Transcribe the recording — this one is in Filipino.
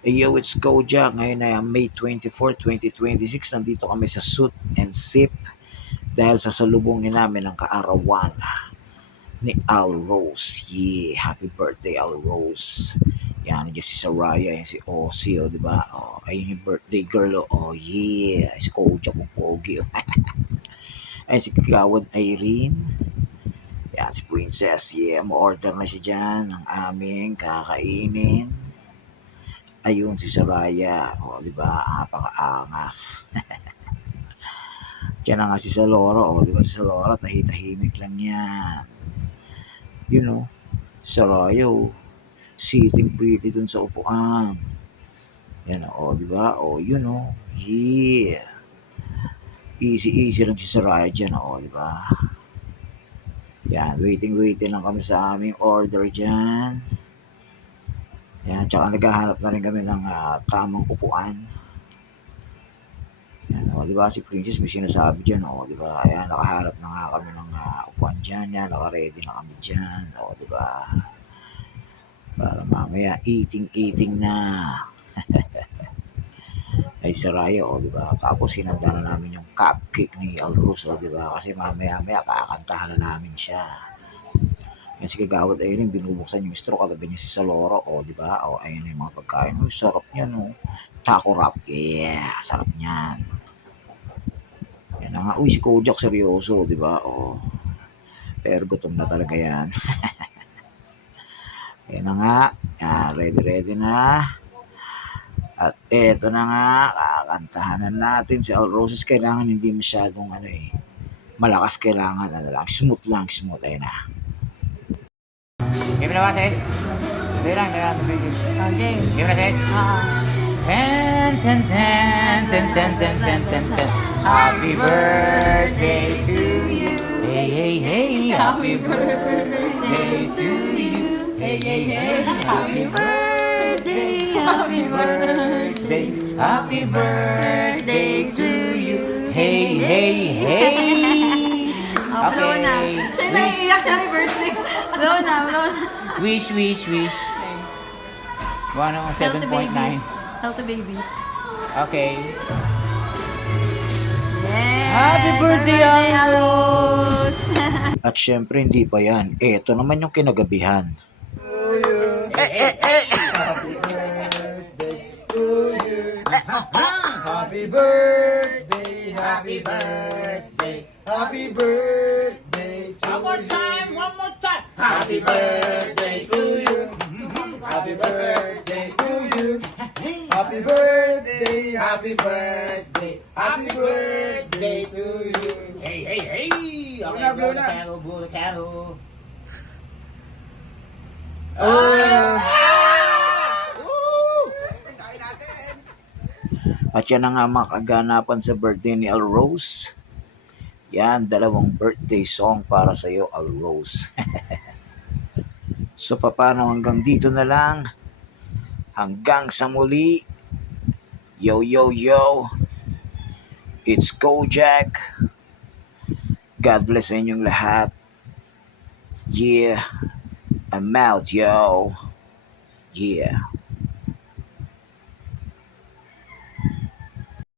Hey yo, it's Kojak. Ngayon ay May 24, 2026. Nandito kami sa Suit and Sip dahil sa salubungin namin ang kaarawan ni Al Rose. Yeah, happy birthday Al Rose. Yan, nandiyan si Saraya, yan si Ozzy, oh, di ba? Oh, ayun yung birthday girl, oh, yeah. Si Kojak, ang pogi, oh. Ayun si Kagawad Irene. Yan, si Princess, yeah. Ma-order na siya dyan ng aming kakainin. Ayun si Soraya, o di ba? Napakaangas. Diyan na nga si Saloro, o di ba si Saloro, tahimik lang yan. You know, Soraya, oh, sitting pretty dun sa upuan. Yan, o di ba? O, you know, yeah. Easy lang si Soraya dyan, o di ba? Yan, waiting lang kami sa aming order dyan. Yan, tsaka naghahanap na rin kami ng tamang upuan. Yan, o, di ba si Princess may sinasabi dyan, o, di ba? Ayan, nakaharap na nga kami ng upuan dyan, yan, naka-ready na kami dyan, o, di ba? Para mamaya, eating na. Ay, Saraya, o, di ba? Tapos, sinanda na namin yung cupcake ni Alrus, o, di ba? Kasi mamaya, kakantahan na namin siya. Yan si Kagawad ayun, binubuksan yung straw, katabi niya si Saloro, o, di ba? O, ayun yung mga pagkain. Uy, sarap niya, no? Taco wrap, yeah, sarap niyan. Yan na nga. Uy, si Kojak seryoso, di ba? Oh, pero gutom na talaga yan. Yan na nga. Yan, ready na. At eto na nga, kakantahan na natin si Al Roses. Kailangan hindi masyadong malakas, kailangan lang, smooth. Ayun na. Game na ba, sis? Hindi lang, Okay. Game na, sis? Ten. Happy birthday to you. Hey. Happy birthday to you. Hey. Happy birthday. Happy birthday. Happy birthday to you. Hey. Oh, blow na. Siya naiiyak siya may birthday. Blow na. Wish. 7.9. Healthy baby. Okay. Yes. Happy birthday, Alros. At syempre, hindi pa yan. Ito naman yung kinagabihan. Happy birthday, happy birthday, happy birthday to you. One more time. Happy birthday to you. Happy birthday to you. Happy birthday, happy birthday, happy birthday to you. Hey. Okay, blow na. Blow the candle. At yan na nga mga kaganapan sa birthday ni Al Rose. Yan, 2 birthday song para sa iyo, Al Rose. So, paano hanggang dito na lang? Hanggang sa muli. Yo. It's Kojak. God bless sa inyong lahat. Yeah. I'm out, yo. Yeah.